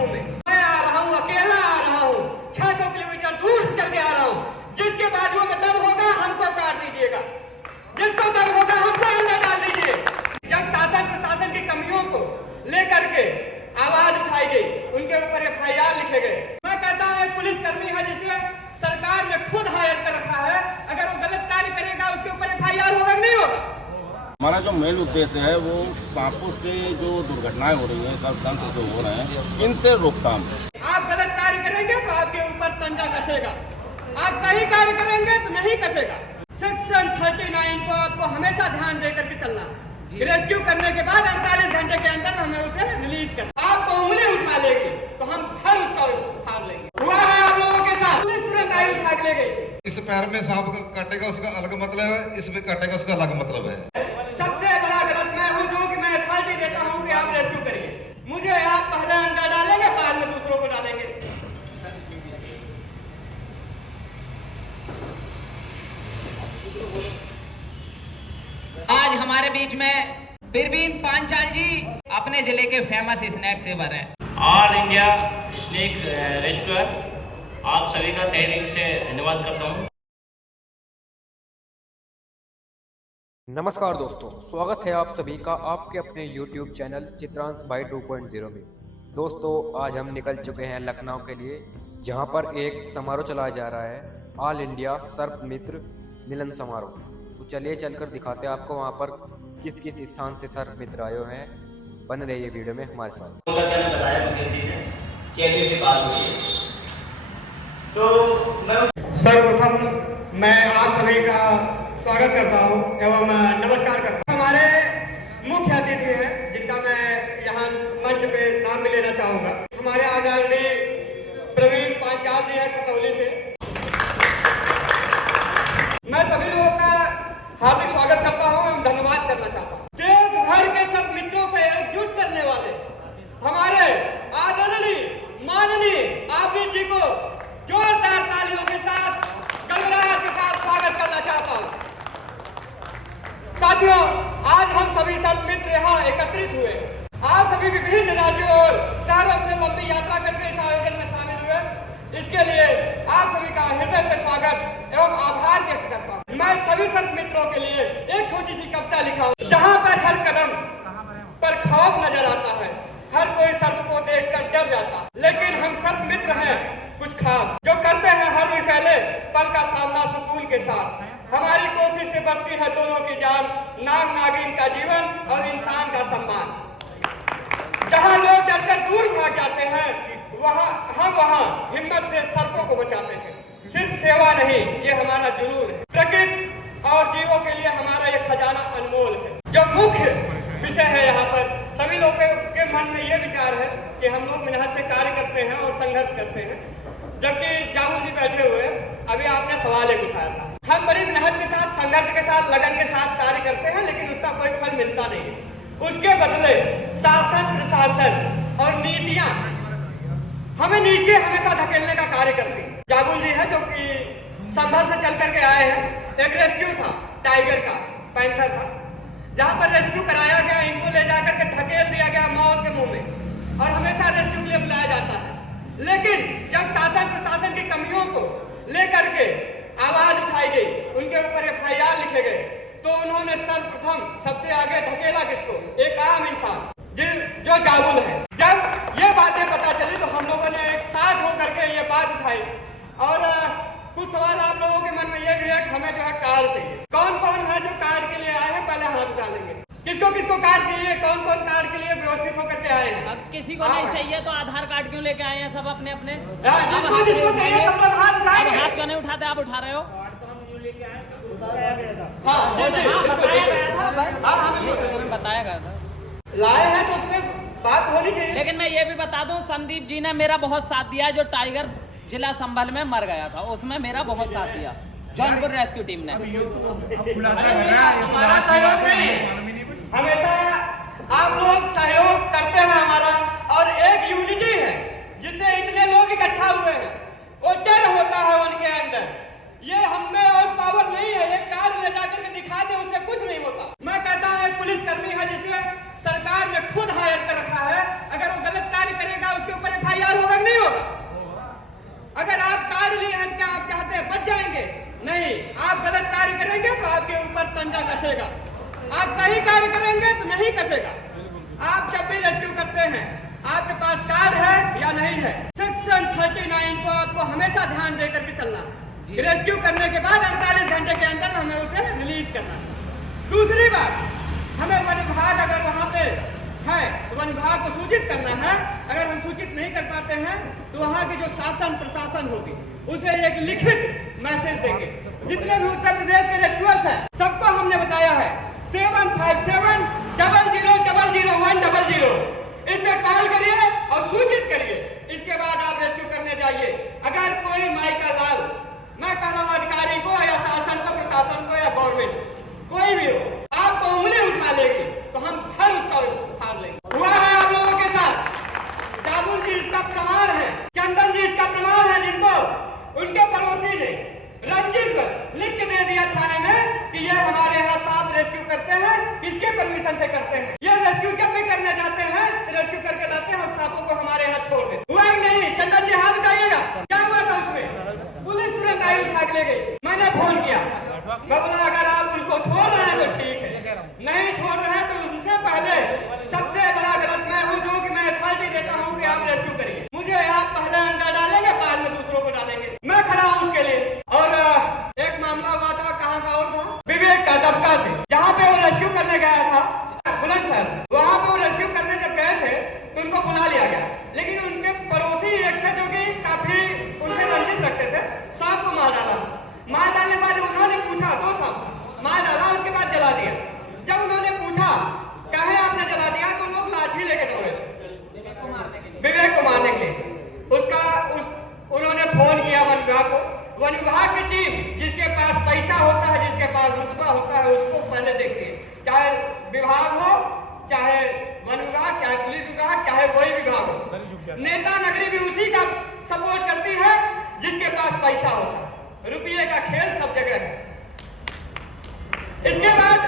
मुंह में। मैं आ रहा हूँ, अकेला आ रहा हूँ, 600 किलोमीटर दूर से चल के आ रहा हूँ। जिसके बाजू में दम होगा हमको काट दीजिएगा, जिसको दम होगा हमको अंदर डाल दीजिए। जब शासन प्रशासन की कमियों को लेकर के आवाज उठाई गई, उनके ऊपर FIR लिखे गए। मैं कहता हूँ एक पुलिसकर्मी है जिसे सरकार ने खुद हायर कर रखा है, अगर वो गलत कार्य करेगा उसके ऊपर FIR होगा नहीं होगा। हमारा जो मेन उद्देश्य है वो सांपों से जो दुर्घटनाएं हो रही हैं, सब दंश जो हो रहे हैं, इनसे रोकथाम। आप गलत कार्य करेंगे तो आपके ऊपर पंजा कसेगा, आप सही कार्य करेंगे तो नहीं कसेगा। सेक्शन 39 को आपको हमेशा ध्यान दे करके चलना है। रेस्क्यू करने के बाद 48 घंटे के अंदर हमें उसे रिलीज करना। आपको उंगली उठा लेगी तो हम घर उसका उखाड़ लेंगे। हुआ है आप लोगों के साथ, तुरंत आई उठा के ले गई। इस पैर में सांप काटेगा उसका अलग मतलब है, इसमें काटेगा उसका अलग मतलब है। सबसे बड़ा गलत मैं हूँ जो कि मैं अथॉरिटी देता हूँ कि आप रेस्क्यू करिए। मुझे आप पहले अंदर डालेंगे, बाद में दूसरों को डालेंगे। आज हमारे बीच में परवीन पांचाल जी अपने जिले के फेमस स्नैक सेवर हैं। ऑल इंडिया स्नेक रेस्क्यूअर, आप सभी का तहे दिल से धन्यवाद करता हूँ। नमस्कार दोस्तों, स्वागत है आप सभी का आपके अपने YouTube चैनल चित्रांश भाई 2.0 में। दोस्तों आज हम निकल चुके हैं लखनऊ के लिए, जहां पर एक समारोह चलाया जा रहा है, ऑल इंडिया सर्प मित्र मिलन समारोह। तो चलिए चलकर दिखाते हैं आपको वहां पर किस किस स्थान से सर्प मित्र आए हुए हैं। बन रही है वीडियो में हमारे साथ। तो सर्वप्रथम मैं आप सभी का स्वागत करता हूं एवं नमस्कार करता हूं। हमारे मुख्य अतिथि हैं जिनका मैं यहाँ मंच पे नाम भी लेना चाहूंगा। हमारे आदरणीय परवीन पांचाल जी हैं खतौली से। मैं सभी लोगों का हार्दिक स्वागत करता हूं एवं धन्यवाद करना चाहता हूं। देश भर के सब मित्रों को एकजुट करने वाले हमारे आदरणीय माननीय आबिद जी को जोरदार तालियों के साथ, गड़गड़ाहट के साथ स्वागत करना चाहता हूं। साथियों, आज हम सभी सर्प मित्र यहाँ एकत्रित हुए। आप सभी विभिन्न राज्यों और शहरों से लंबी यात्रा करके इस आयोजन में शामिल हुए, इसके लिए आप सभी का हृदय से स्वागत एवं आभार व्यक्त करता हूँ। मैं सभी सर्प मित्रों के लिए एक छोटी सी कविता लिखा हूँ, जहाँ पर हर कदम पर खौफ नजर आता है, हर कोई सर्प को देखकर डर जाता है, लेकिन हम सर्प मित्र हैं कुछ खास, जो करते हैं हर विषैले पल का सामना सुकून के साथ। हमारी कोशिश से बचती है दोनों की जान, नाग नागिन का जीवन और इंसान का सम्मान। जहां लोग डरकर दूर भाग जाते हैं, वहां हिम्मत से सर्पों को बचाते हैं। सिर्फ सेवा नहीं, ये हमारा जुनून है। प्रकृति और जीवों के लिए हमारा ये खजाना अनमोल है। जो मुख्य विषय है यहाँ पर सभी लोगों के मन में ये विचार है कि हम लोग मेहनत से कार्य करते हैं और संघर्ष करते हैं, जबकि जामुन जी बैठे हुए अभी आपने सवाल एक उठाया था। हम बड़ी मेहनत के साथ, संघर्ष के साथ, लगन के साथ कार्य करते हैं, लेकिन उसका कोई फल मिलता नहीं है। उसके बदले शासन प्रशासन और नीतियां हमें नीचे हमेशा धकेलने का कार्य करती है। जागुल जी है जो कि संभल से चल करके आए हैं। एक रेस्क्यू था टाइगर का, पैंथर था, जहाँ पर रेस्क्यू कराया गया, इनको ले जाकर के धकेल दिया गया मौत के मुंह में, और हमेशा रेस्क्यू के लिए बुलाया जाता है। लेकिन जब शासन प्रशासन की कमियों को लेकर के आवाज उठाई गई, उनके ऊपर FIR लिखे गए, तो उन्होंने सर्वप्रथम सबसे आगे ढकेला किसको? एक आम इंसान जो जागुल है। जब ये बातें पता चली तो हम लोगों ने एक साथ होकर के ये बात उठाई। और कुछ सवाल आप लोगों के मन में ये भी है कि हमें जो है कार्ड चाहिए। कौन कौन है जो कार्ड के लिए आए हैं? पहले हाथ उठा लेंगे। किसको किसको कार्ड चाहिए? कौन कौन कार्ड के लिए व्यवस्थित होकर के आए हैं? अब किसी को नहीं चाहिए तो आधार कार्ड क्यों लेके आए हैं सब अपने अपने? जिसको जिसको चाहिए सब लोग हाथ उठाएंगे। हाथ क्यों नहीं उठाते? आप उठा रहे हो? हाँ जी जी, बताया गया था, लाए हैं तो उसमें बात होनी चाहिए। लेकिन मैं ये भी बता दूं, संदीप जी ने मेरा बहुत साथ दिया। जो टाइगर जिला संभल में मर गया था, उसमें मेरा बहुत साथ दिया जौनपुर रेस्क्यू टीम ने। हमारा सहयोग नहीं, हमेशा आप लोग सहयोग करते हैं हमारा, और एक यूनिटी है जिससे इतने लोग इकट्ठा हुए हैं। वो डर होता है उनके अंदर, ये हमें और पावर नहीं है। ये कार ले जाकर के दिखा दे, उससे कुछ नहीं होता। मैं कहता हूँ एक पुलिसकर्मी है जिसे सरकार ने खुद हायर कर रखा है, अगर वो गलत कार्य करेगा उसके ऊपर FIR नहीं, आप गलत कार्य करेंगे तो आपके ऊपर पंजा कसेगा, आप सही कार्य करेंगे तो नहीं कसेगा। आप जब भी रेस्क्यू करते हैं, आपके पास कार्ड है या नहीं है, सेक्शन 39 को आपको हमेशा ध्यान दे करके चलना है। रेस्क्यू करने के बाद 48 घंटे के अंदर हमें उसे रिलीज करना है। दूसरी बात, हमें वन विभाग अगर वहाँ पे है तो वन विभाग को सूचित करना है। अगर हम सूचित नहीं कर पाते हैं तो वहाँ की जो शासन प्रशासन होगी उसे एक लिखित मैसेज देंगे। जितने भी उत्तर प्रदेश के रेस्क्यूअर्स हैं सबको हमने बताया है 757 000 इस पे कॉल करिए और सूचित करिए। इसके बाद आप रेस्क्यू करने जाइए। अगर कोई माई का लाल, मैं कह रहा हूँ अधिकारी को या शासन को, प्रशासन को या गवर्नमेंट, कोई भी हो, आपको उंगली उठा लेगी तो हम घर उसका उखाड़ लेंगे। हुआ है आप लोगों के साथ। जाबुल जी इसका प्रमाण है, चंदन जी इसका प्रमाण है, जिनको उनके पड़ोसी ने रंजीत पर लिख के दे दिया थाने में कि ये हमारे यहाँ सांप रेस्क्यू करते हैं, इसके परमिशन से करते हैं। ये रेस्क्यू जब भी करने जाते हैं रेस्क्यू करके लाते हैं और सांपों को हमारे यहाँ छोड़ देते। हुआ कि नहीं? चंदन जी हाथ उठाइएगा, क्या हुआ था उसमें? पुलिस तुरंत आई, उठा के ले गई। मैंने फोन किया, मैं बोला अगर आप उनको छोड़ रहे हैं तो ठीक है, नहीं छोड़ रहे हैं तो उनसे पहले सबसे बड़ा गलत मैं हूँ जो कि मैं अथॉरिटी देता हूँ कि आप रेस्क्यू करिए। मुझे आप पहले अंडा डालेंगे, बाद में दूसरों को डालेंगे, मैं खड़ा हूँ उसके लिए। और एक मामला हुआ था, कहाँ का और था, विवेक का दबका से, जहाँ पे वो रेस्क्यू करने गया था बुलंदशहर से। वहाँ पे वो रेस्क्यू करने जब गए थे तो उनको बुला लिया गया, लेकिन उनके पड़ोसी एक थे जो कि काफी उनसे रंजिश रखते थे, सांप को मार डाला। मार डालने के बाद उन्होंने पूछा, 2 सांप मार डाला, उसके बाद जला दिया। जब उन्होंने पूछा कहे आपने जला दिया, तो लोग लाठी लेके दौड़े थे विवेक को मारने के लिए। उन्होंने फोन किया वन विभाग को। वन विभाग की टीम जिसके पास पैसा होता है, जिसके पास रुतबा होता है, उसको पहले देखती है, चाहे विभाग हो, चाहे वन विभाग, चाहे पुलिस विभाग, चाहे कोई विभाग हो। नेता नगरी भी उसी का सपोर्ट करती है जिसके पास पैसा होता है। रुपये का खेल सब जगह है। इसके बाद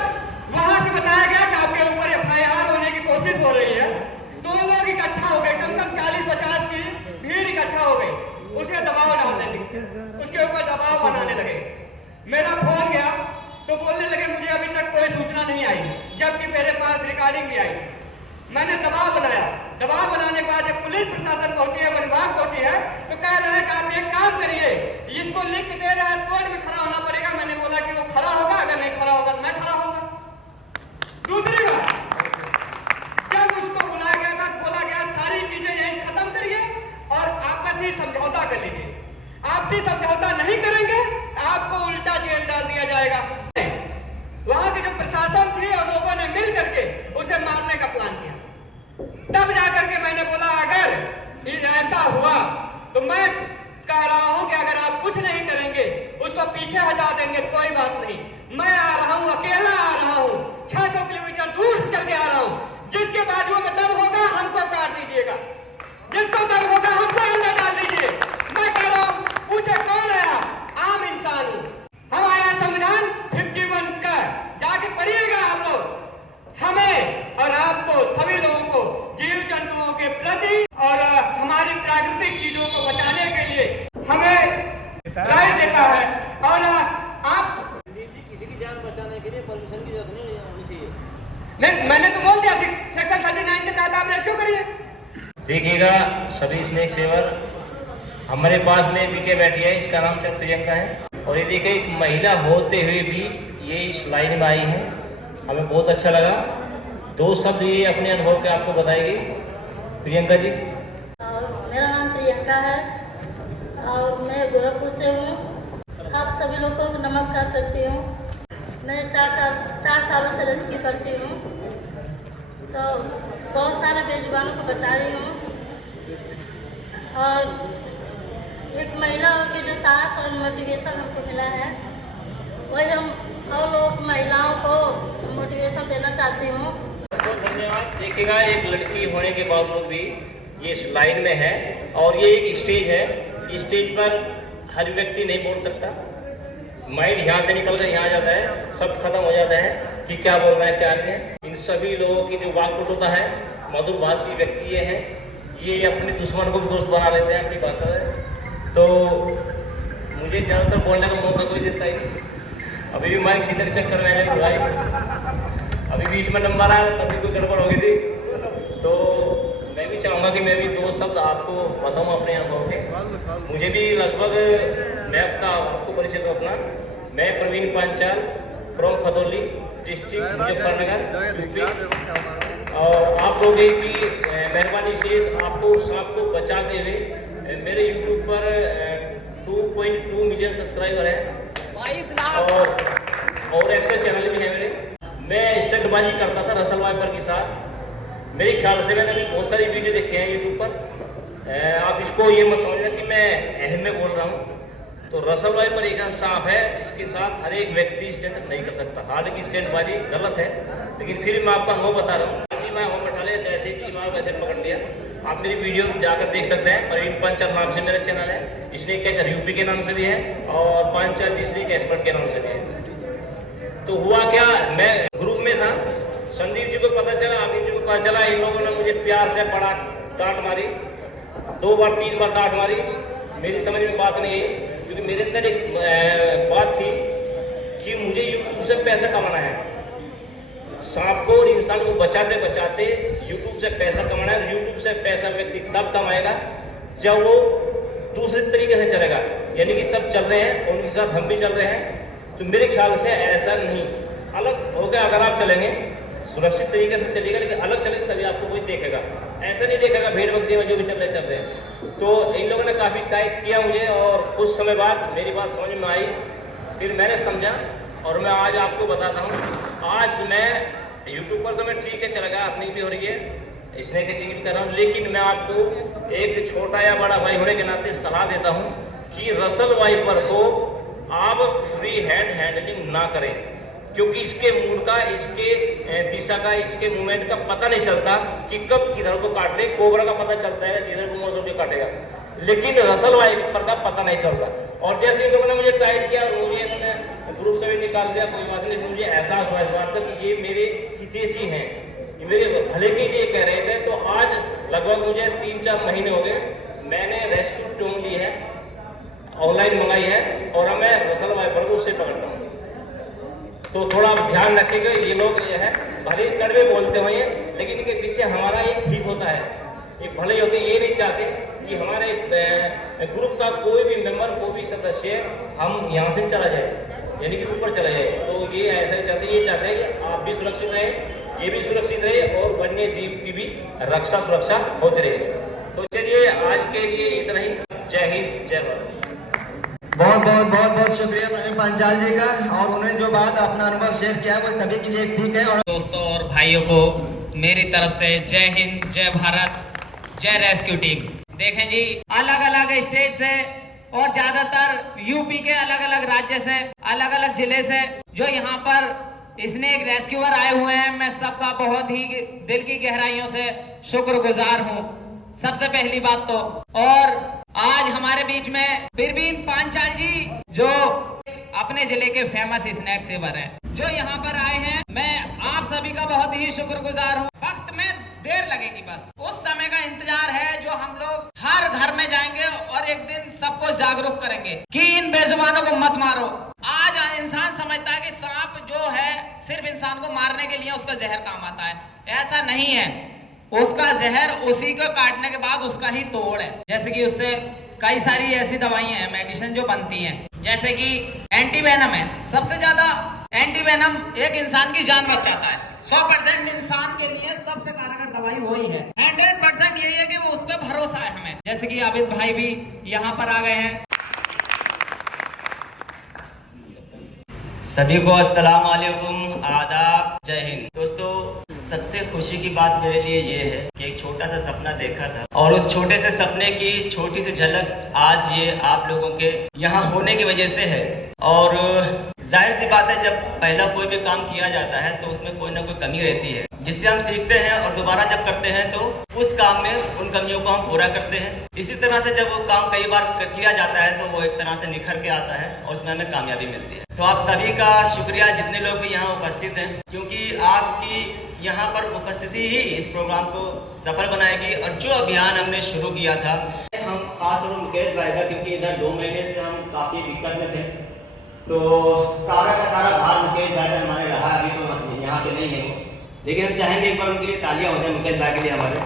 वहां से बताया गया कि आपके ऊपर FIR होने की कोशिश हो रही है। 2 लोग इकट्ठा हो गए, कम 40-50 की भीड़ इकट्ठा हो गई, उसे दबाव डालने लगे, उसके ऊपर दबाव बनाने लगे। मेरा फोन गया तो बोलने लगे मुझे अभी तक कोई सूचना नहीं आई, जबकि मेरे पास रिकॉर्डिंग भी आई। मैंने दबाव बनाया। दबाव बनाने के बाद जब पुलिस प्रशासन पहुंची है, वन विभाग पहुंची है, तो कह रहे हैं कि आप एक काम करिए, इसको लिख के दे रहे हैं, कोर्ट में खड़ा होना पड़ेगा। मैंने बोला कि वो खड़ा होगा, अगर नहीं खड़ा होगा तो मैं खड़ा होगा। दूसरी बात, जब उसको बुलाया गया था, बोला गया सारी चीजें यही खत्म करिए और आपसी समझौता कर लीजिए। आपसी समझौता नहीं करेंगे आपको उल्टा जेल डाल दिया जाएगा। वहां के जो प्रशासन थी और लोगों ने मिल करके उसे मारने का प्लान किया। तब जाकर के मैंने बोला अगर ऐसा हुआ तो मैं कह रहा हूं कि अगर आप कुछ नहीं करेंगे, उसको पीछे हटा देंगे, कोई बात नहीं, मैं आ रहा हूं, अकेला आ रहा हूं, 600 किलोमीटर दूर से चल के आ रहा हूं। जिसके बाजू में दम होगा हमको काट दीजिएगा, जिसको दम होगा हमको अंदर डाल दीजिए। मैं कह रहा हूं, पूछे कौन है आप? आम इंसान हूं। हमारा संविधान 51 का जाके पढ़िएगा आप लोग। हमें और आपको, सभी लोगों को जीव जंतुओं के प्रति और हमारी प्राकृतिक चीजों को बचाने के लिए हमें राय देता है। और आप किसी की जान बचाने के लिए परमिशन की जरूरत नहीं होनी चाहिए। नहीं, मैंने तो बोल दिया सेक्शन 39 के तहत आप रेस्क्यू करिए। देखिएगा सभी स्नेक सेवर, हमारे पास में बीके बैठी है, इसका नाम शायद प्रियंका है। और ये देखिए एक महिला होते हुए भी ये इस लाइन में आई है, हमें बहुत अच्छा लगा। 2 शब्द ये अपने अनुभव के आपको बताएगी प्रियंका जी। मेरा नाम प्रियंका है और मैं गोरखपुर से हूँ। आप सभी लोगों को नमस्कार करती हूँ। मैं 4 सालों से रेस्क्यू करती हूँ, तो बहुत सारे बेजुबानों को बचाई हूँ। और एक महिला की जो साहस और मोटिवेशन हमको मिला है, वही हम और लोग महिलाओं को मोटिवेशन देना चाहती हूँ। बहुत धन्यवाद। देखिएगा एक लड़की होने के बावजूद भी ये इस लाइन में है और ये एक स्टेज है। इस स्टेज पर हर व्यक्ति नहीं बोल सकता, माइंड यहाँ से निकल कर यहाँ आ जाता है, शब्द खत्म हो जाता है कि क्या बोलना है क्या नहीं है। इन सभी लोगों की जो वाक्पटुता है, मधुरभाषी व्यक्ति ये हैं, ये अपने दुश्मन को भी दोस्त बना लेते हैं अपनी भाषा में। तो मुझे ज़्यादातर बोलने का मौका कोई देता ही नहीं। अभी भी माइक सीधे के चक्कर में है भाई, अभी बीच में नंबर आया तभी कोई गड़बड़ हो गई थी। तो मैं भी चाहूँगा कि मैं भी 2 शब्द आपको बताऊँ अपने अनुभव के। मुझे भी लगभग, मैं आपको परिचय दूँ अपना, मैं Praveen Panchal from Khadauli district Muzaffarnagar UP. और आप लोगों की मेहरबानी से आपको सांप को बचाते हुए मेरे यूट्यूब पर 2.2 मिलियन सब्सक्राइबर हैं 22 लाख और एक्स्ट्रा चैनल भी है मेरे। मैं स्टंटबाजी करता था रसल वाइपर के साथ। मेरे ख्याल से मैंने बहुत सारी वीडियो देखे हैं यूट्यूब पर। आप इसको ये मत समझना कि मैं अहम में बोल रहा हूँ। तो रसल वाइपर एक सांप है जिसके साथ हर एक व्यक्ति स्टंट नहीं कर सकता। हालांकि स्टंटबाजी गलत है, लेकिन फिर मैं आपका अनुभव बता रहा हूँ। मैं वहाँ बैठा लिया, जैसे ही टीम वैसे पकड़ लिया। आप मेरी वीडियो जाकर देख सकते हैं। प्रवीण पांचाल नाम से मेरा चैनल है। स्नेक कैचर यूपी के नाम से भी है और पांचाल जी स्नेक एक्सपर्ट के नाम से भी है। तो हुआ क्या, मैं ग्रुप में था, संदीप जी को पता चला, अमित जी को पता चला। इन लोगों ने मुझे प्यार से बड़ा डांट मारी, 2 बार 3 बार डांट मारी। मेरी समझ में बात नहीं आई, क्योंकि मेरे अंदर एक बात थी कि मुझे यूट्यूब से पैसा कमाना है। सांप को और इंसान को बचाते बचाते यूट्यूब से पैसा कमाना है। यूट्यूब से पैसा व्यक्ति तब कमाएगा जब वो दूसरे तरीके से चलेगा, यानी कि सब चल रहे हैं और उनके साथ हम भी चल रहे हैं। तो मेरे ख्याल से ऐसा नहीं, अलग हो गया। अगर आप चलेंगे सुरक्षित तरीके से चलिएगा, लेकिन अलग चलेंगे तभी आपको कोई देखेगा। ऐसा नहीं देखेगा भेड़ बकरी में जो भी चल रहे हैं। तो इन लोगों ने काफ़ी टाइट किया मुझे, और कुछ समय बाद मेरी बात समझ में आई। फिर मैंने समझा और मैं आज आपको बताता हूँ। आज मैं यूट्यूब पर तो मैं ठीक है चलेगा, अपनी भी हो रही है, स्नेक कैचिंग भी कर रहा हूँ, लेकिन मैं आपको एक छोटा या बड़ा भाई होने के नाते सलाह देता हूँ कि रसल वाइपर को आप फ्री हैंड हैंडलिंग ना करें, क्योंकि इसके मूड का, इसके दिशा का, इसके मूवमेंट का पता नहीं चलता कि कब किधर को काट ले। कोबरा का पता चलता है किधर को मोड़ के काटेगा, लेकिन रसल वाइपर का पता नहीं चलता। और जैसे इन लोगों ने मुझे टाइट किया और मुझे इन्होंने ग्रुप से भी निकाल दिया, कोई बात नहीं, मुझे एहसास हुआ इस बात का कि ये मेरे हितैषी हैं, ये मेरे भले के लिए कह रहे थे। तो आज लगभग मुझे 3-4 महीने हो गए, मैंने रेस्क्यू टोंग ली है, ऑनलाइन मंगाई है, और अब मैं रसल वाइपर को उससे पकड़ता हूँ। तो थोड़ा ध्यान रखिएगा, ये लोग ये है भले कड़वे बोलते हुए, लेकिन इनके पीछे हमारा एक हित होता है, एक भले होते। ये नहीं चाहते कि हमारे ग्रुप का कोई भी मेंबर, कोई भी सदस्य हम यहाँ से चला जाए, यानी कि ऊपर चला जाए। तो ये ऐसा ही चाहते हैं, ये चाहते हैं कि आप भी सुरक्षित रहे, ये भी सुरक्षित रहे, और वन्य जीव की भी सुरक्षा होती रहे। तो चलिए आज के लिए इतना ही। जय हिंद, जय भारत। बहुत शुक्रिया प्रवीण पांचाल जी का, और उन्होंने जो बात अपना अनुभव शेयर किया है वो सभी के लिए एक सीख है। और दोस्तों और भाइयों को मेरी तरफ से जय हिंद, जय भारत, जय रेस्क्यू टीम। देखें जी, अलग अलग स्टेट से और ज्यादातर यूपी के अलग अलग राज्य से, अलग अलग जिले से जो यहाँ पर स्नेक रेस्क्यूअर आए हुए हैं, मैं सबका बहुत ही दिल की गहराइयों से शुक्रगुजार हूँ। सबसे पहली बात तो, और आज हमारे बीच में प्रवीण पांचाल जी जो अपने जिले के फेमस स्नैक सेवर हैं, जो यहाँ पर आए हैं। मैं आप सभी का बहुत ही शुक्रगुजार हूँ। वक्त में देर लगेगी, बस उस समय का इंतजार है जो हम लोग हर घर में जाएंगे और एक दिन सबको जागरूक करेंगे कि इन बेजुबानों को मत मारो। आज इंसान समझता है कि सांप जो है सिर्फ इंसान को मारने के लिए उसका जहर काम आता है। ऐसा नहीं है, उसका जहर उसी को काटने के बाद उसका ही तोड़ है। जैसे कि उससे कई सारी ऐसी दवाइयां हैं, मेडिसिन जो बनती हैं, जैसे कि एंटीवेनम है। सबसे ज्यादा एंटीवेनम एक इंसान की जान बचाता है। 100% इंसान के लिए सबसे कारगर दवाई वही है। 100% यही है कि वो उस पर भरोसा है हमें। जैसे कि आबिद भाई भी यहाँ पर आ गए हैं। सभी को अस्सलाम वालेकुम, आदाब, जय हिंद। दोस्तों, सबसे खुशी की बात मेरे लिए ये है कि एक छोटा सा सपना देखा था, और उस छोटे से सपने की छोटी सी झलक आज ये आप लोगों के यहाँ होने की वजह से है। और जाहिर सी बात है, जब पहला कोई भी काम किया जाता है तो उसमें कोई ना कोई कमी रहती है, जिससे हम सीखते हैं और दोबारा जब करते हैं तो उस काम में उन कमियों को हम पूरा करते हैं। इसी तरह से जब वो काम कई बार किया जाता है तो वो एक तरह से निखर के आता है और उसमें हमें कामयाबी मिलती है। तो आप सभी का शुक्रिया, जितने लोग भी यहाँ उपस्थित हैं, क्योंकि आपकी यहाँ पर उपस्थिति ही इस प्रोग्राम को सफल बनाएगी। और जो अभियान हमने शुरू किया था, हम खास तौर पर मुकेश भाई का, क्योंकि इधर 2 महीने से हम काफ़ी दिक्कत में थे, तो सारा का सारा भार मुकेश भाई का हमारे रहा। अभी तो यहाँ पे नहीं है वो, लेकिन हम चाहेंगे एक बार उनके लिए तालियां हो जाए मुकेश भाई के लिए हमारे।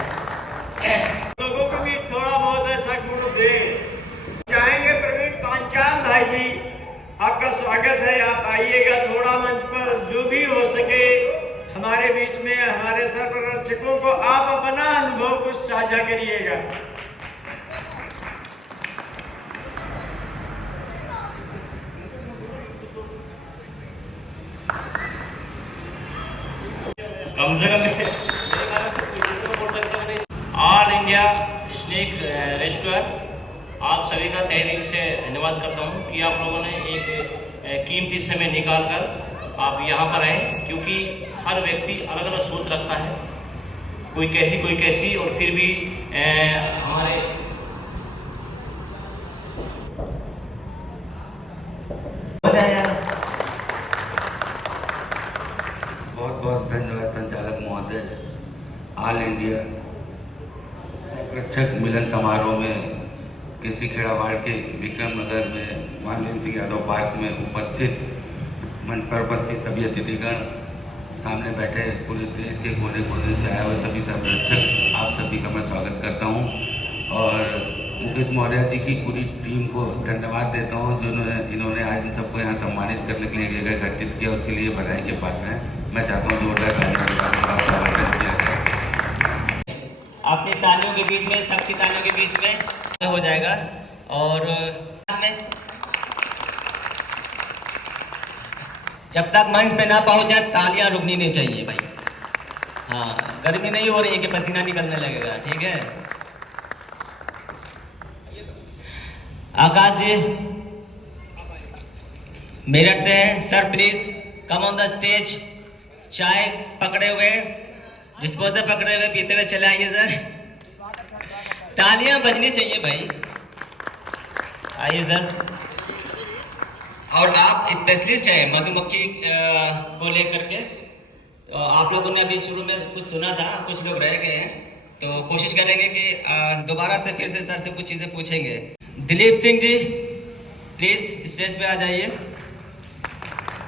लोगों को भी थोड़ा बहुत ऐसा गुण दे चाहेंगे। प्रवीण पांचाल भाई जी, आपका स्वागत है, आप आइएगा थोड़ा मंच पर, जो भी हो सके हमारे बीच में हमारे सर्वरक्षकों को आप अपना अनुभव कुछ साझा करिएगा। कम से come all India snake rescuer, आप सभी का तहे दिल से धन्यवाद करता हूं कि आप लोगों ने एक कीमती समय निकालकर आप यहाँ पर आए, क्योंकि हर व्यक्ति अलग अलग सोच रखता है, कोई कैसी, और फिर भी हमारे बहुत बहुत धन्यवाद संचालक महोदय। ऑल इंडिया संरक्षक मिलन समारोह में केसी खेड़ा वार्ड के विक्रम नगर में महावीर सिंह यादव पार्क में उपस्थित मंच पर उपस्थित सभी अतिथिगण, सामने बैठे पूरे देश के कोने कोने से आए हुए सभी संरक्षक, आप सभी का मैं स्वागत करता हूं और मुकेश मौर्य जी की पूरी टीम को धन्यवाद देता हूं जिन्होंने इन्होंने आज इन सबको यहाँ सम्मानित करने के लिए जगह एकत्रित किया, उसके लिए बधाई के पात्र हैं। मैं चाहता हूँ जोरदार तालियां किया जाए। अपनी तालियों के बीच में, सबकी तालियों के बीच में हो जाएगा। और जब तक मंच पे ना पहुंच जाए तालियां रुकनी नहीं चाहिए भाई। हाँ, गर्मी नहीं हो रही है कि पसीना निकलने लगेगा, ठीक है। आकाश जी मेरठ से हैं sir, please come on the stage. चाय पकड़े हुए, डिस्पोजल पकड़े हुए, पीते हुए चले आइए सर। तालियां बजनी चाहिए भाई, आइए सर। और आप स्पेशलिस्ट हैं मधुमक्खी को लेकर के, तो आप लोगों ने अभी शुरू में कुछ सुना था, कुछ लोग रह गए हैं, तो कोशिश करेंगे कि दोबारा से फिर से सर से कुछ चीज़ें पूछेंगे। दिलीप सिंह जी प्लीज स्टेज पे आ जाइए।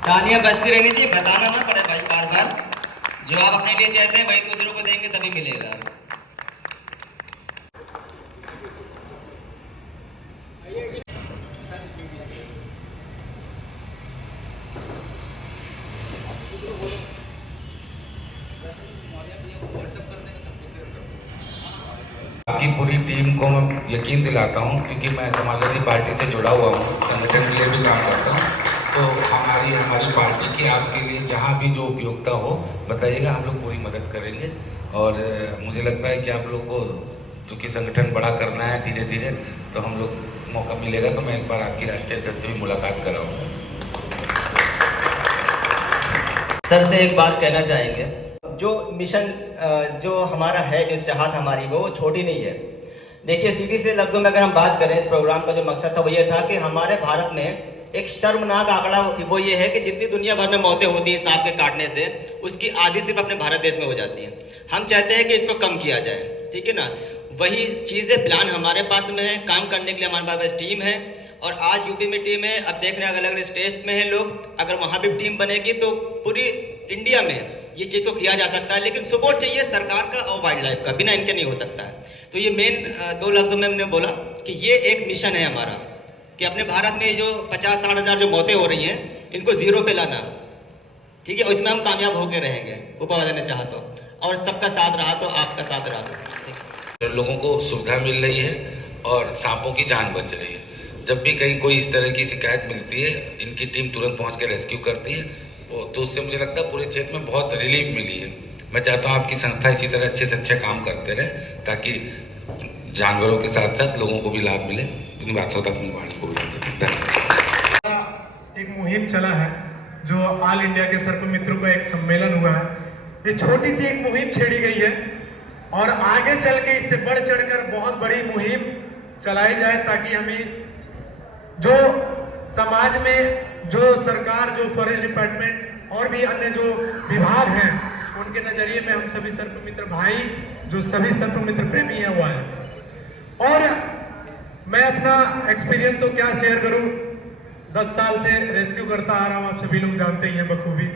तालियां बजती रहनी चाहिए, बताना ना पड़े भाई बार बार। जो आप अपने लिए चाहते हैं वही दूसरों को देंगे तभी मिलेगा। आपकी पूरी टीम को मैं यकीन दिलाता हूं, क्योंकि मैं समाजवादी पार्टी से जुड़ा हुआ हूं, संगठन के लिए भी काम करता हूं, तो हमारी पार्टी की आपके लिए जहां भी जो उपयोगिता हो बताइएगा, हम लोग पूरी मदद करेंगे। और मुझे लगता है कि आप लोग को चूँकि संगठन बड़ा करना है धीरे धीरे, तो हम लोग मौका मिलेगा तो मैं एक बार आपकी राष्ट्रीय अध्यक्ष से भी मुलाकात कराऊँगा। सर से एक बात कहना चाहेंगे, जो मिशन जो हमारा है, जो चाहत हमारी वो छोटी नहीं है। देखिए सीधी से लफ्जों में अगर हम बात करें, इस प्रोग्राम का जो मकसद था वो ये था कि हमारे भारत में एक शर्मनाक आंकड़ा वो ये है कि जितनी दुनिया भर में मौतें होती हैं सांप के काटने से, उसकी आधी सिर्फ अपने भारत देश में हो जाती हैं। हम चाहते हैं कि इसको कम किया जाए, ठीक है ना। वही चीज़ें प्लान हमारे पास में है, काम करने के लिए हमारे पास टीम है। और आज यूपी में टीम है, अब देख रहे हैं अलग अलग स्टेट में है लोग, अगर वहाँ भी टीम बनेगी तो पूरी इंडिया में ये चीज़ को किया जा सकता है। लेकिन सपोर्ट चाहिए सरकार का और वाइल्ड लाइफ का, बिना इनके नहीं हो सकता है। तो ये मेन दो लफ्ज़ों में हमने बोला कि ये एक मिशन है हमारा, कि अपने भारत में जो 50-60 हज़ार जो मौतें हो रही हैं इनको जीरो पे लाना, ठीक है। और इसमें हम कामयाब होकर रहेंगे, ऊपर वाले ने चाहा तो, और सबका साथ रहा तो, आपका साथ रहा तो। लोगों को सुविधा मिल रही है और सांपों की जान बच रही है। जब भी कहीं कोई इस तरह की शिकायत मिलती है, इनकी टीम तुरंत पहुंच के रेस्क्यू करती है, तो उससे मुझे लगता है पूरे क्षेत्र में बहुत रिलीफ मिली है। मैं चाहता हूं आपकी संस्था इसी तरह अच्छे से अच्छे काम करते रहे, ताकि जानवरों के साथ साथ लोगों को भी लाभ मिले। इन बातों तक अपनी वाणी को भी एक मुहिम चला है, जो ऑल इंडिया के सर्प मित्रों का एक सम्मेलन हुआ है। ये छोटी सी एक मुहिम छेड़ी गई है और आगे चल के इससे बढ़ चढ़कर बहुत बड़ी मुहिम चलाई जाए, ताकि हमें जो समाज में जो सरकार, जो फॉरेस्ट डिपार्टमेंट और भी अन्य जो विभाग हैं, उनके नजरिए में हम सभी सर्प मित्र भाई, जो सभी सर्प मित्र प्रेमी हैं वो आए। और मैं अपना एक्सपीरियंस तो क्या शेयर करूं, 10 साल से रेस्क्यू करता आ रहा हूँ, आप सभी लोग जानते ही हैं बखूबी।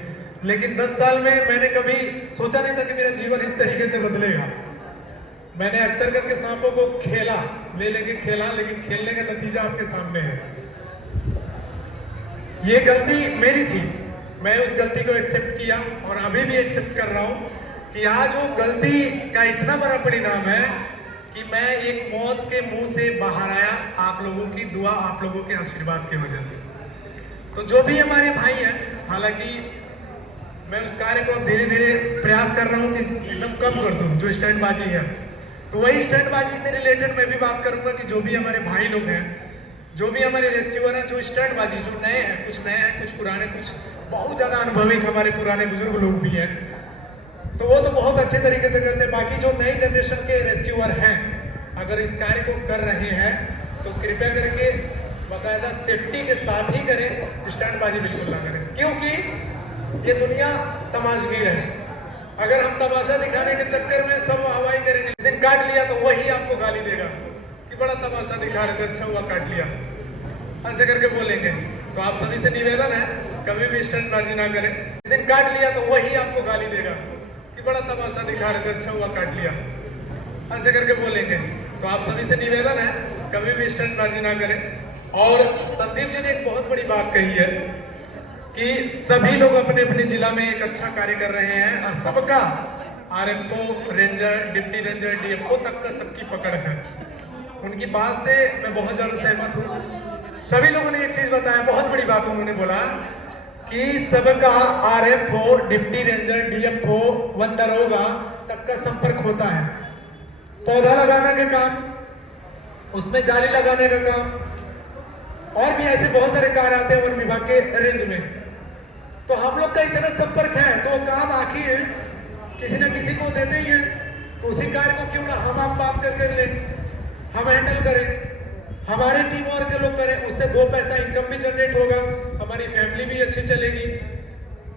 लेकिन 10 साल में मैंने कभी सोचा नहीं था कि मेरा जीवन इस तरीके से बदलेगा। मैंने अक्सर करके सांपों को खेला, ले लेके खेला, लेकिन खेलने का नतीजा आपके सामने है। ये गलती मेरी थी, मैं उस गलती को एक्सेप्ट किया और अभी भी एक्सेप्ट कर रहा हूँ कि आज वो गलती का इतना बड़ा परिणाम है कि मैं एक मौत के मुंह से बाहर आया, आप लोगों की दुआ, आप लोगों के आशीर्वाद की वजह से। तो जो भी हमारे भाई हैं, हालांकि मैं उस कार्य को अब धीरे धीरे प्रयास कर रहा हूँ कि एकदम कम कर दूँ जो स्टंटबाजी है। तो वही स्टंटबाजी से रिलेटेड मैं भी बात करूंगा कि जो भी हमारे भाई लोग हैं, जो भी हमारे रेस्क्यूअर हैं, जो स्टंटबाजी, जो नए हैं, कुछ पुराने, कुछ बहुत ज़्यादा अनुभवी हमारे पुराने बुजुर्ग लोग भी हैं, तो वो तो बहुत अच्छे तरीके से करते हैं। बाकी जो नई जनरेशन के रेस्क्यूअर हैं, अगर इस कार्य को कर रहे हैं तो कृपया करके बाकायदा सेफ्टी के साथ ही करें, स्टंटबाजी बिल्कुल ना करें, क्योंकि ये दुनिया तमाशगीर है। अगर हम तमाशा दिखाने के चक्कर में सब हवाई करेंगे, जिस दिन काट लिया तो वही आपको गाली देगा कि बड़ा तमाशा दिखा रहे थे, अच्छा हुआ काट लिया, ऐसे करके बोलेंगे। तो आप सभी से निवेदन है, कभी भी स्टंटबाजी ना करें। जिस दिन काट लिया तो वही आपको गाली देगा कि बड़ा तमाशा दिखा रहे थे, अच्छा हुआ काट लिया, ऐसे करके बोलेंगे। तो आप सभी से निवेदन है, कभी भी स्टंटबाजी ना करें। और संदीप जी ने एक बहुत बड़ी बात कही है कि सभी लोग अपने अपने जिला में एक अच्छा कार्य कर रहे हैं और सबका RFO, ranger, deputy ranger, DFO तक का सबकी पकड़ है। उनकी बात से मैं बहुत ज्यादा सहमत हूँ। सभी लोगों ने एक चीज बताया, बहुत बड़ी बात उन्होंने बोला कि सबका RFO, deputy ranger, DFO, one दरोगा तक का संपर्क होता है। पौधा लगाने का काम, उसमें जाली लगाने का काम, और भी ऐसे बहुत सारे कार्य आते हैं वन विभाग के रेंज में। तो हम लोग का इतना संपर्क है तो काम आखिर किसी न किसी को देते ही है। तो उसी कार्य को क्यों ना हम बात कर ले, हम हैंडल करें, हमारे टीम वर्क के लोग करें, उससे 2 पैसा इनकम भी जनरेट होगा, हमारी फैमिली भी अच्छी चलेगी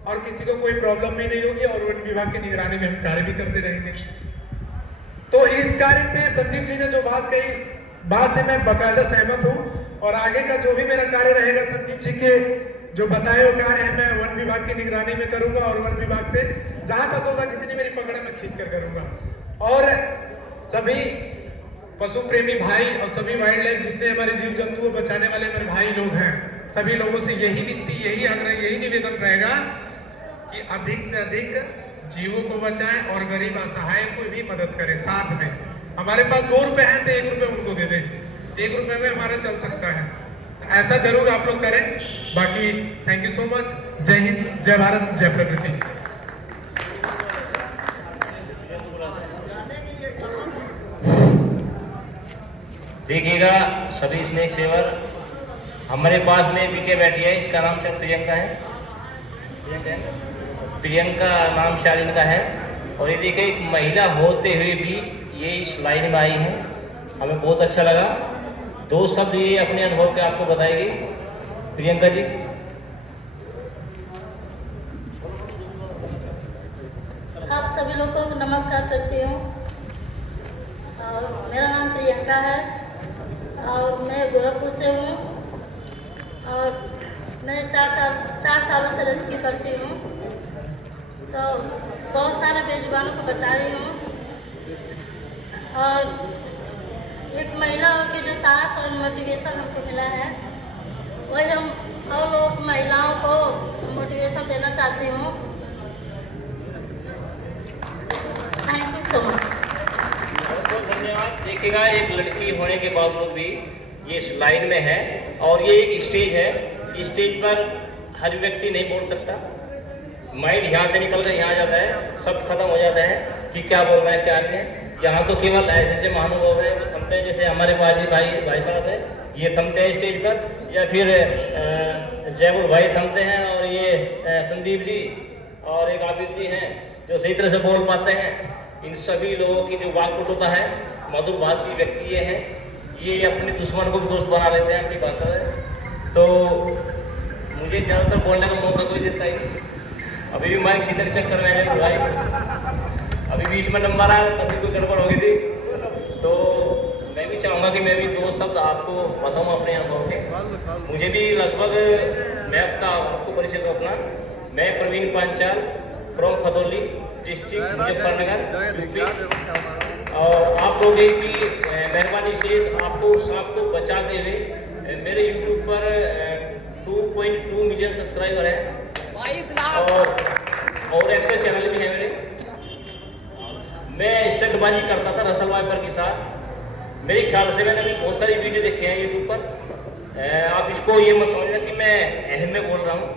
और किसी को कोई प्रॉब्लम भी नहीं होगी और वन विभाग की निगरानी में हम कार्य भी करते रहेंगे। तो इस कार्य से संदीप जी ने जो बात कही, इस बात से मैं बाकायदा सहमत हूँ। और आगे का जो भी मेरा कार्य रहेगा, संदीप जी के जो बताए हुए कार्य है, मैं वन विभाग की निगरानी में करूंगा और वन विभाग से जहां तक होगा, जितनी मेरी पकड़ है, मैं खींच कर करूंगा। और सभी पशु प्रेमी भाई और सभी वाइल्ड लाइफ, जितने हमारे जीव जंतु को बचाने वाले हमारे भाई लोग हैं, सभी लोगों से यही विनती, यही आग्रह, यही निवेदन रहेगा कि अधिक से अधिक जीवों को बचाएं और गरीब असहाय को भी मदद करें। साथ में हमारे पास 2 रुपए हैं तो 1 रुपए उनको दे दें, 1 रुपए में हमारा चल सकता है। तो ऐसा जरूर आप लोग करें। बाकी थैंक यू सो मच। जय हिंद, जय भारत, जय प्रकृति। देखिएगा सभी स्नेक सेवर, हमारे पास में बीके बैठी है, इसका नाम शायद प्रियंका है, प्रियंका नाम शायद इनका है। और ये देखिए, एक महिला होते हुए भी ये इस लाइन में आई है, हमें बहुत अच्छा लगा। 2 शब्द ये अपने अनुभव के आपको बताएगी प्रियंका जी। आप सभी लोगों को नमस्कार करती हूँ। और मेरा नाम प्रियंका है और मैं गोरखपुर से हूँ और मैं 4 सालों से रेस्क्यू करती हूँ। तो बहुत सारे बेजुबानों को बचाई हूँ और एक महिला के जो साहस और मोटिवेशन हमको मिला है, वही हम और लोग महिलाओं को मोटिवेशन देना चाहती हूँ। Thank you so much. बहुत धन्यवाद। देखिएगा, एक लड़की होने के बावजूद भी ये इस लाइन में है और ये एक स्टेज है। इस स्टेज पर हर व्यक्ति नहीं बोल सकता, माइंड यहाँ से निकल कर यहाँ जाता है, सब खत्म हो जाता है कि क्या बोलना है क्या नहीं है। यहाँ तो केवल ऐसे महानुभाव है वो थमते हैं, जैसे हमारे बाजी भाई साहब हैं, ये थमते हैं स्टेज पर, या फिर जयपुर भाई थमते हैं, और ये संदीप जी और एक आबिद जी हैं जो सही तरह से बोल पाते हैं। इन सभी लोगों की जो वाक्पटुता है, मधुरभाषी व्यक्ति ये हैं, ये अपने दुश्मन को भी दोस्त बना लेते हैं अपनी भाषा में। तो मुझे ज़्यादातर बोलने का मौका कोई देता ही नहीं। अभी भी माइक सीधे चक्कर में है भाई, अभी बीच में नंबर आया तभी कोई गड़बड़ हो गई थी, तो मैं भी भी चाहूँगा कि मैं भी 2 शब्द आपको बताऊँ अपने अनुभव के। मुझे भी लगभग, मैं आपको परिचय दूँ अपना, मैं Praveen Panchal from Khadauli district Muzaffarnagar UP. और आप लोगों की मेहरबानी से आपको सांप को बचाते हुए मेरे यूट्यूब पर 2.2 मिलियन सब्सक्राइबर हैं 22 लाख और एक्स्ट्रा चैनल भी है मेरे। मैं स्टंटबाजी करता था रसल वाइपर के साथ। मेरे ख्याल से मैंने अभी बहुत सारी वीडियो देखे हैं यूट्यूब पर। आप इसको ये मत समझना कि मैं अहम में बोल रहा हूँ।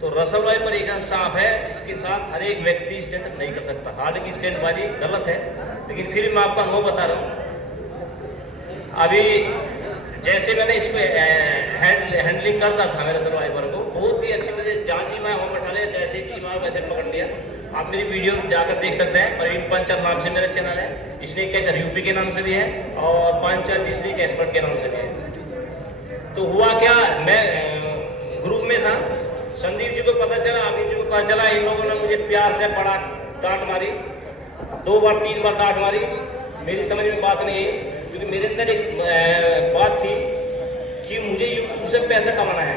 तो रसल वाइपर एक सांप है जिसके साथ हर एक व्यक्ति स्टंट नहीं कर सकता। हालांकि स्टंटबाजी गलत है, लेकिन फिर मैं आपका अनुभव बता रहा हूँ। अभी जैसे मैंने इसको हैंडलिंग करता था मेरे सर्वाइवर को, बहुत ही अच्छी तरह जहाँ जी मैं वहाँ बैठा लिया, जैसे जी वहाँ वैसे पकड़ लिया। आप मेरी वीडियो जाकर देख सकते हैं। प्रवीण पांचाल नाम से मेरा चैनल है। स्नेक कैचर यूपी के नाम से भी है और पांचाल स्नेक एक्सपर्ट के नाम से भी है। तो हुआ क्या, मैं ग्रुप में था, संदीप जी को पता चला, अमित जी को पता चला, इन लोगों ने मुझे प्यार से बड़ा डांट मारी, 2 बार 3 बार डांट मारी। मेरी समझ में बात नहीं आई, क्योंकि मेरे अंदर एक बात थी कि मुझे यूट्यूब से पैसा कमाना है।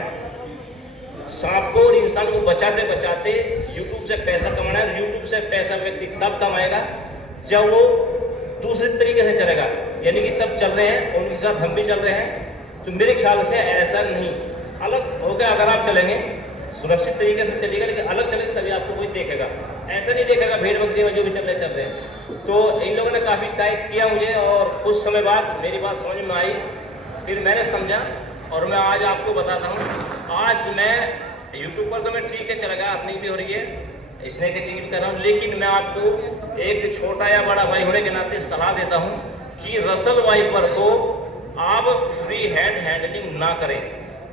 सांप को और इंसान को बचाते बचाते यूट्यूब से पैसा कमाना है। यूट्यूब से पैसा व्यक्ति तब कमाएगा जब वो दूसरे तरीके से चलेगा, यानी कि सब चल रहे हैं और उनके साथ हम भी चल रहे हैं। तो मेरे ख्याल से ऐसा नहीं, अलग हो गया। अगर आप चलेंगे सुरक्षित तरीके से चलेगा, लेकिन अलग चलेंगे तभी आपको कोई देखेगा। ऐसा नहीं देखेगा भेड़ बकरी में जो भी चल रहे हैं। तो इन लोगों ने काफ़ी टाइट किया मुझे, और कुछ समय बाद मेरी बात समझ में आई। फिर मैंने समझा और मैं आज आपको बताता हूँ। आज मैं यूट्यूब पर तो मैं ठीक है चलेगा, अपनी भी हो रही है, स्नेक कैचिंग भी कर रहा हूँ, लेकिन मैं आपको एक छोटा या बड़ा भाई होने के नाते सलाह देता हूँ कि रसल वाइपर को आप फ्री हैंड हैंडलिंग ना करें,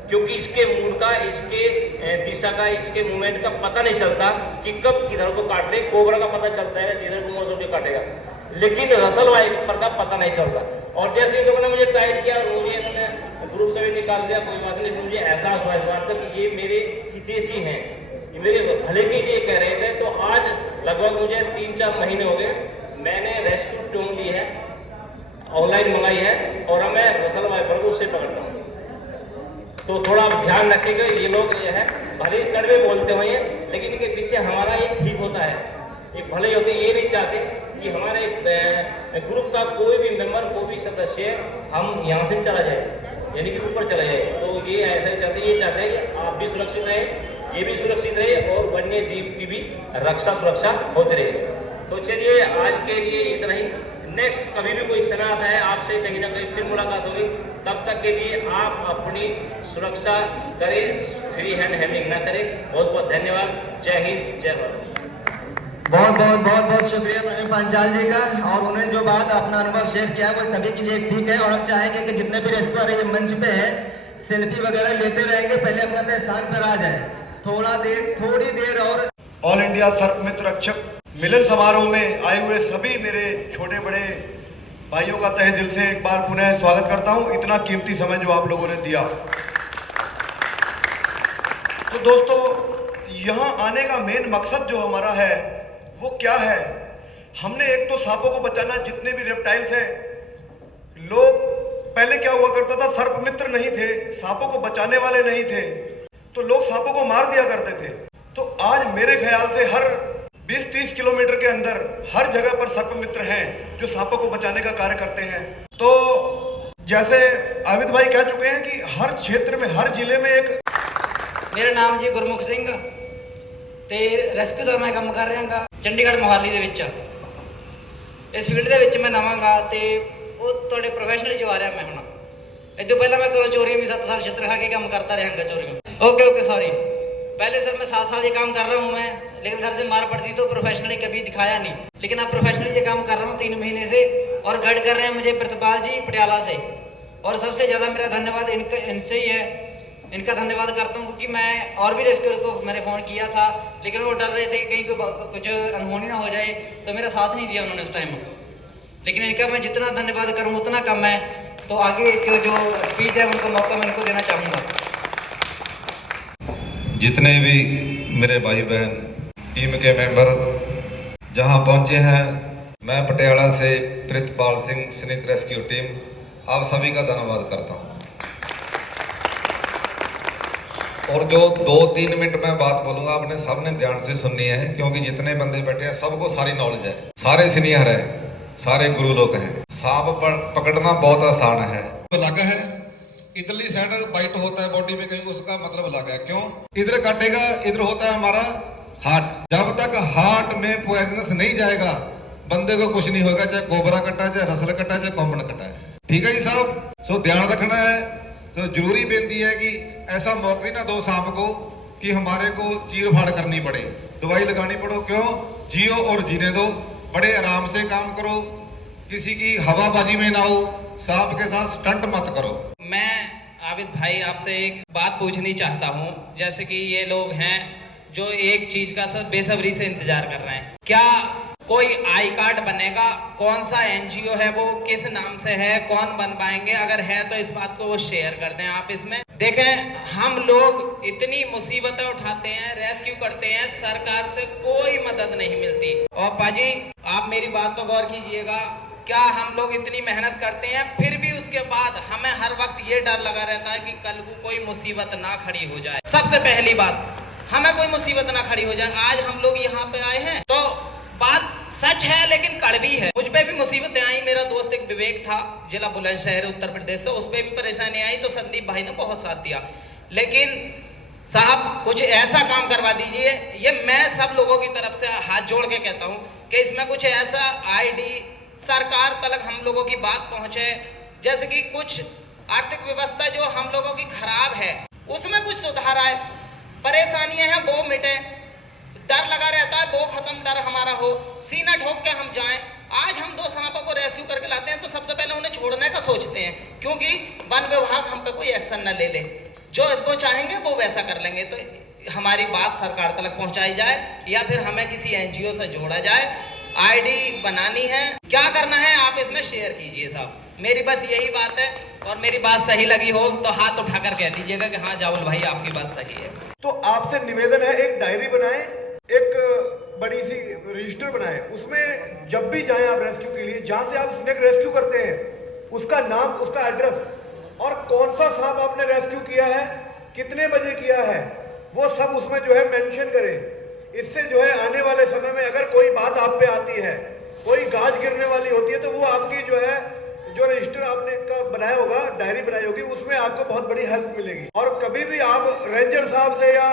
क्योंकि इसके मूड का, इसके दिशा का, इसके मूवमेंट का पता नहीं चलता कि कब किधर को काट ले। कोबरा का पता चलता है जिधर को मोड़ के काटेगा, लेकिन रसल वाइपर का पता नहीं चलता। और जैसे इन लोगों ने मुझे टाइट किया और मुझे इन्होंने ग्रुप से भी निकाल दिया, कोई बात नहीं, मुझे एहसास हुआ इस बात का कि ये मेरे हितैषी हैं, ये मेरे भले के लिए कह रहे थे। तो आज लगभग मुझे 3-4 महीने हो गए, मैंने रेस्क्यू टोन ली है, ऑनलाइन मंगाई है, और मैं रसल वाइपर को उससे पकड़ता हूँ। तो थोड़ा ध्यान रखिएगा, ये लोग ये है भले कड़वे बोलते हुए, लेकिन इनके पीछे हमारा एक हित होता है, एक भले होते। ये नहीं चाहते कि हमारे ग्रुप का कोई भी मेंबर, कोई भी सदस्य हम यहाँ से चला जाए, यानी कि ऊपर चला जाए। तो ये ऐसा ही चाहते हैं, ये चाहते हैं कि आप भी सुरक्षित रहे, ये भी सुरक्षित रहे, और वन्य जीव की भी सुरक्षा होती रहे। तो चलिए आज के लिए इतना ही। नेक्स्ट कभी भी कोई समय आता है, आपसे कहीं ना कहीं फिर मुलाकात होगी। तब तक के लिए आप अपनी सुरक्षा करें, फ्री हैंड हैंडलिंग ना करें। बहुत बहुत धन्यवाद। जय हिंद, जय भारत। बहुत शुक्रिया प्रवीण पांचाल जी का। और उन्होंने जो बात अपना अनुभव शेयर किया वो सभी के लिए एक सीख है। और अब चाहेंगे कि जितने भी रेस्क्यूअर ये मंच पे है, सेल्फी वगैरह लेते रहेंगे, पहले अपने अपने स्थान पर आ जाए। थोड़ी देर और ऑल इंडिया सर्प मित्र रक्षक मिलन समारोह में आए हुए सभी मेरे छोटे बड़े भाइयों का तहे दिल से एक बार पुनः स्वागत करता हूं। इतना कीमती समय जो आप लोगों ने दिया। तो दोस्तों, यहाँ आने का मेन मकसद जो हमारा है वो क्या है? हमने एक तो सांपों को बचाना, जितने भी रेप्टाइल्स हैं, लोग पहले क्या हुआ करता था, सर्प मित्र नहीं थे, सांपों को बचाने वाले नहीं थे, तो लोग सांपों को मार दिया करते थे। तो आज मेरे ख्याल से हर 20-30 किलोमीटर के अंदर हर जगह पर सर्प मित्र हैं जो सांपों को बचाने का कार्य करते हैं। तो जैसे आबिद भाई कह चुके हैं कि हर क्षेत्र में, हर जिले में एक। मेरा नाम जी गुरमुख सिंह ਤੇ ਰੈਸਕਿਊ ਦਾ ਮੈਂ ਕੰਮ ਕਰ ਰਿਹਾਗਾ ਚੰਡੀਗੜ੍ਹ ਮੋਹਾਲੀ ਦੇ ਵਿੱਚ। ਇਸ ਫੀਲਡ ਦੇ ਵਿੱਚ ਮੈਂ ਨਵਾਂਗਾ ਤੇ ਉਹ ਤੁਹਾਡੇ ਪ੍ਰੋਫੈਸ਼ਨਲੀ ਚ ਆ ਰਿਹਾ ਮੈਂ ਹੁਣ। ਇਦੋਂ ਪਹਿਲਾਂ मैं घरों चोरियों भी 7 साल छित्र खा के काम करता रहा चोरियों। ओके सॉरी, पहले सर मैं 7 साल ये काम कर रहा हूँ मैं, लेकिन घर से मार पड़ती तो प्रोफेशनली कभी दिखाया नहीं। लेकिन अब प्रोफेशनली ये काम कर रहा हूँ 3 महीने से, और गाइड कर रहे हैं मुझे प्रतिपाल जी पटियाला से। और सबसे ज़्यादा मेरा धन्यवाद इनसे ही है, इनका धन्यवाद करता हूँ, क्योंकि मैं और भी रेस्क्यूअर को मैंने फ़ोन किया था, लेकिन वो डर रहे थे कि कहीं कुछ अनहोनी ना हो जाए, तो मेरा साथ नहीं दिया उन्होंने उस टाइम। लेकिन इनका मैं जितना धन्यवाद करूँ उतना कम है। तो आगे एक जो स्पीच है उनको मौका मैं इनको देना चाहूँगा। जितने भी मेरे भाई बहन टीम के मेंबर जहां पहुंचे हैं, मैं पटियाला से Pritpal Singh snake rescue team, आप सभी का धन्यवाद करता हूँ। और जो 2-3 मिनट में बात बोलूंगा आपने सबने ध्यान से सुननी है, क्योंकि जितने बंदे बैठे हैं सबको सारी नॉलेज है, सारे सीनियर है, सारे गुरु लोग हैं। सांप पकड़ना बहुत आसान है। लगा है इधरली साइड बाइट होता है बॉडी में, कहीं उसका मतलब लगा है। क्यों? इधर काटेगा, इधर होता है हमारा हार्ट। जब तक हार्ट में पॉइजनस नहीं जाएगा बंदे को कुछ नहीं होगा, चाहे कोबरा कटा, चाहे रसल कटा, चाहे कॉमन कटा है। ठीक है जी साहब, सो ध्यान रखना है। तो जरूरी बेनती है कि ऐसा मौका ही ना दो सांप को कि हमारे को चीर फाड़ करनी पड़े, दवाई लगानी पड़ो। क्यों? जियो और जीने दो, बड़े आराम से काम करो, किसी की हवाबाजी में ना हो, सांप के साथ स्टंट मत करो। मैं आबिद भाई आपसे एक बात पूछनी चाहता हूँ। जैसे कि ये लोग हैं जो एक चीज का सब बेसब्री से इंतजार कर रहे हैं, क्या कोई आई कार्ड बनेगा? कौन सा एनजीओ है वो, किस नाम से है, कौन बन पाएंगे? अगर है तो इस बात को वो शेयर कर दें आप। इसमें देखें, हम लोग इतनी मुसीबतें उठाते हैं, रेस्क्यू करते हैं, सरकार से कोई मदद नहीं मिलती। और पाजी आप मेरी बात पर गौर कीजिएगा, क्या हम लोग इतनी मेहनत करते हैं फिर भी उसके बाद हमें हर वक्त ये डर लगा रहता है कि कल को कोई मुसीबत ना खड़ी हो जाए। सबसे पहली बात, हमें कोई मुसीबत ना खड़ी हो जाए। आज हम लोग यहाँ पे आए हैं तो बात सच है लेकिन कड़वी है। मुझ पे भी मुसीबतें आई। मेरा दोस्त एक विवेक था, जिला बुलंदशहर उत्तर प्रदेश से, उस पर भी परेशानी आई तो संदीप भाई ने बहुत साथ दिया। लेकिन साहब कुछ ऐसा काम करवा दीजिए, ये मैं सब लोगों की तरफ से हाथ जोड़ के कहता हूँ कि इसमें कुछ ऐसा आईडी सरकार तक हम लोगों की बात पहुंचे। जैसे कि कुछ आर्थिक व्यवस्था जो हम लोगों की खराब है उसमें कुछ सुधार आए, परेशानियां हैं वो मिटे, डर लगा रहता है वो खत्म, डर हमारा हो, सीना ठोक के हम जाएं। आज हम 2 सांपों को रेस्क्यू करके लाते हैं तो सबसे पहले उन्हें छोड़ने का सोचते हैं, क्योंकि वन विभाग हम पे कोई एक्शन न ले ले। जो वो चाहेंगे वो वैसा कर लेंगे। तो हमारी बात सरकार तक पहुंचाई जाए या फिर हमें किसी एनजीओ से जोड़ा जाए। आईडी बनानी है, क्या करना है आप इसमें शेयर कीजिए साहब। मेरी बस यही बात है, और मेरी बात सही लगी हो तो हाथ उठाकर कह दीजिएगा कि हाँ जावल भाई आपकी बात सही है। तो आपसे निवेदन है, एक डायरी बनाएं, एक बड़ी सी रजिस्टर बनाएं, उसमें जब भी जाएं आप रेस्क्यू के लिए, जहां से आप स्नेक रेस्क्यू करते हैं उसका नाम, उसका एड्रेस और कौन सा सांप आपने रेस्क्यू किया है, कितने बजे किया है, वो सब उसमें जो है मेंशन करें। इससे जो है आने वाले समय में अगर कोई बात आप पे आती है, कोई गाज गिरने वाली होती है, तो वो आपकी जो है जो रजिस्टर आपने का बनाया होगा, डायरी बनाई होगी, उसमें आपको बहुत बड़ी हेल्प मिलेगी। और कभी भी आप रेंजर साहब से या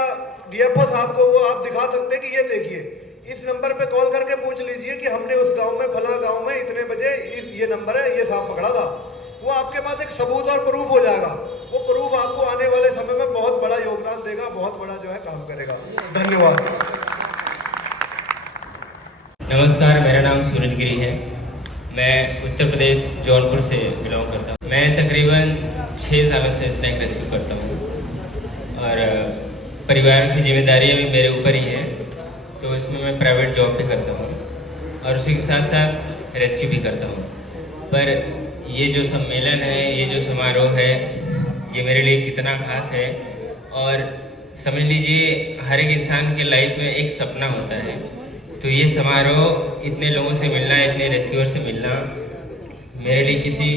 डीएफओ साहब को वो आप दिखा सकते हैं कि ये देखिए, इस नंबर पे कॉल करके पूछ लीजिए कि हमने उस गांव में, फला गांव में इतने बजे ये नंबर है, ये सांप पकड़ा था। वो आपके पास एक सबूत और प्रूफ हो जाएगा। वो प्रूफ आपको आने वाले समय में बहुत बड़ा योगदान देगा, बहुत बड़ा जो है काम करेगा। धन्यवाद। नमस्कार, मेरा नाम सूरज गिरी है। मैं उत्तर प्रदेश जौनपुर से बिलोंग करता हूँ। मैं तकरीबन 6 सालों से स्नेक रेस्क्यू करता हूँ और परिवार की जिम्मेदारियाँ भी मेरे ऊपर ही है, तो इसमें मैं प्राइवेट जॉब भी करता हूँ और उसी के साथ साथ रेस्क्यू भी करता हूँ। पर ये जो सम्मेलन है, ये जो समारोह है, ये मेरे लिए कितना खास है। और समझ लीजिए हर एक इंसान के लाइफ में एक सपना होता है, तो ये समारोह इतने लोगों से मिलना, इतने रेस्क्यूअर से मिलना मेरे लिए किसी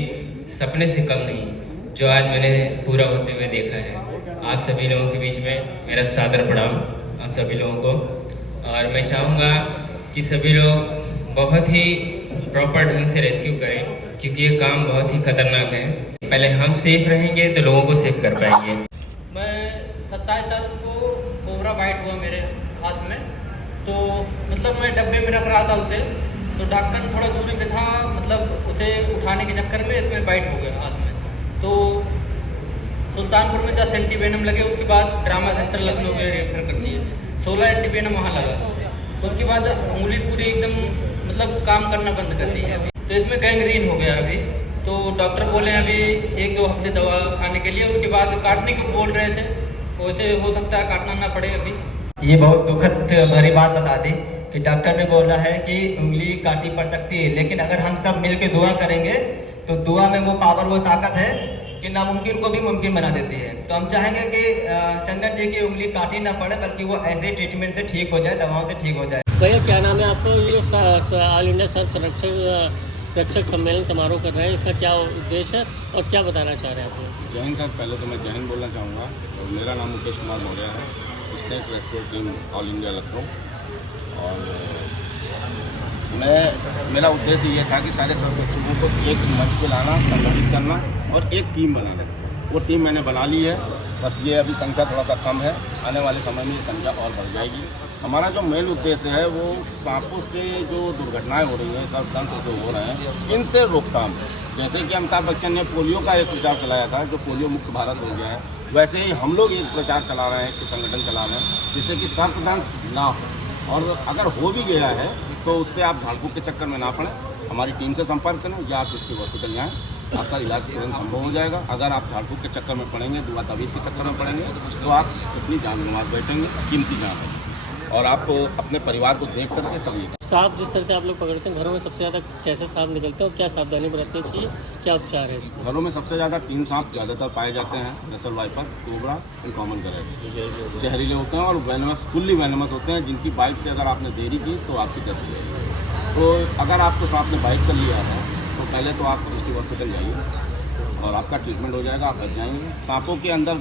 सपने से कम नहीं, जो आज मैंने पूरा होते हुए देखा है। आप सभी लोगों के बीच में मेरा सादर प्रणाम आप सभी लोगों को। और मैं चाहूँगा कि सभी लोग बहुत ही प्रॉपर ढंग से रेस्क्यू करें, क्योंकि ये काम बहुत ही खतरनाक है। पहले हम सेफ रहेंगे तो लोगों को सेफ कर पाएंगे। मैं 27 तारीख को कोबरा बाइट हुआ मेरे हाथ में, तो मतलब मैं डब्बे में रख रहा था उसे, तो ढक्कन थोड़ा दूरी पे था, मतलब उसे उठाने के चक्कर में इसमें बाइट हो गया हाथ में। तो सुल्तानपुर में 10 एंटीवेनम लगे, उसके बाद ड्रामा सेंटर लखनऊ में रेफर कर दिए, 16 एंटीवेनम वहाँ लगा। उसके बाद उंगली पूरी एकदम मतलब काम करना बंद कर दी है अभी, तो इसमें गैंग्रीन हो गया अभी। तो डॉक्टर बोले अभी 1-2 हफ्ते दवा खाने के लिए, उसके बाद काटने को बोल रहे थे, वैसे हो सकता है काटना ना पड़े अभी। ये बहुत दुखद भरी बात बता दी कि डॉक्टर ने बोला है कि उंगली काटी पड़ सकती है, लेकिन अगर हम सब मिलकर दुआ करेंगे तो दुआ में वो पावर, वो ताकत है कि नामुमकिन को भी मुमकिन बना देती है। तो हम चाहेंगे कि चंदन जी की उंगली काटी ना पड़े, बल्कि वो ऐसे ट्रीटमेंट से ठीक हो जाए, दवाओं से ठीक हो जाए। भैया क्या नाम है आपको? ये ऑल इंडिया सर्व संरक्षक रक्षक सम्मेलन समारोह कर रहे हैं, इसका क्या उद्देश्य है और क्या बताना चाह रहे हैं आप लोग? जय हिंद सर, पहले तो मैं जय हिंद बोलना चाहूँगा। और मेरा नाम मुकेश कुमार मौर्य है, snake rescue team all India Lucknow. और मेरा उद्देश्य ये था कि सारे सर्वरक्षकों को एक मंच पे लाना, संगठित करना और एक टीम बनाना। वो टीम मैंने बना ली है, बस ये अभी संख्या थोड़ा सा कम है, आने वाले समय में ये संख्या और बढ़ जाएगी। हमारा जो मेन उद्देश्य है वो सांपों से जो दुर्घटनाएं हो रही हैं, सर्पदंश जो हो रहे हैं, इनसे रोकथाम। जैसे कि अमिताभ बच्चन ने पोलियो का एक प्रचार चलाया था, जो पोलियो मुक्त भारत हो गया है, वैसे ही हम लोग एक प्रचार चला रहे हैं, एक संगठन चला रहे हैं, जिससे कि सर्पदंश ना हो। और अगर हो भी गया है तो उससे आप झाड़ फूक के चक्कर में ना पड़े, हमारी टीम से संपर्क करें या आप डिस्ट्रिक्ट हॉस्पिटल जाएँ, आपका इलाज तुरंत संभव हो जाएगा। अगर आप झाड़ फूक के चक्कर में पड़ेंगे, दुआ तवीज़ के चक्कर में पड़ेंगे, तो आप कितनी जान गंवा बैठेंगे, कीमती जान है। और आप अपने परिवार को देख करके तभी सांप जिस तरह से आप लोग पकड़ते हैं, घरों में सबसे ज़्यादा कैसे सांप निकलते हैं और क्या सावधानी बरतनी चाहिए, क्या उपचार है? घरों में सबसे ज़्यादा 3 सांप ज़्यादातर पाए जाते हैं, Russell viper, cobra and common krait. जहरीले होते हैं और वेनमस, फुल्ली वेनमस होते हैं, जिनकी बाइट से अगर आपने देरी की तो आपकी डेथ हो जाएगी। तो अगर आपको सांप ने बाइट कर लिया है तो पहले तो आप डिस्ट्रिक्ट हॉस्पिटल जाइए और आपका ट्रीटमेंट हो जाएगा, आप बच जाएंगे। सांपों के अंदर,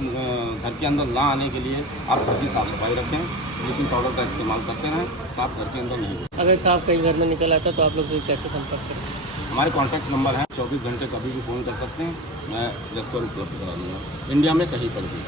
घर के अंदर ना आने के लिए आप घर की साफ़ सफाई रखें, ब्लीचिंग पाउडर का इस्तेमाल करते रहें, सांप घर के अंदर नहीं हो। अगर सांप कहीं घर में निकल आता तो आप लोग कैसे संपर्क करें? हमारे कॉन्टैक्ट नंबर है, 24 घंटे कभी भी फ़ोन कर सकते हैं, मैं रेस्क्यू उपलब्ध करा दूँगा, इंडिया में कहीं पर भी।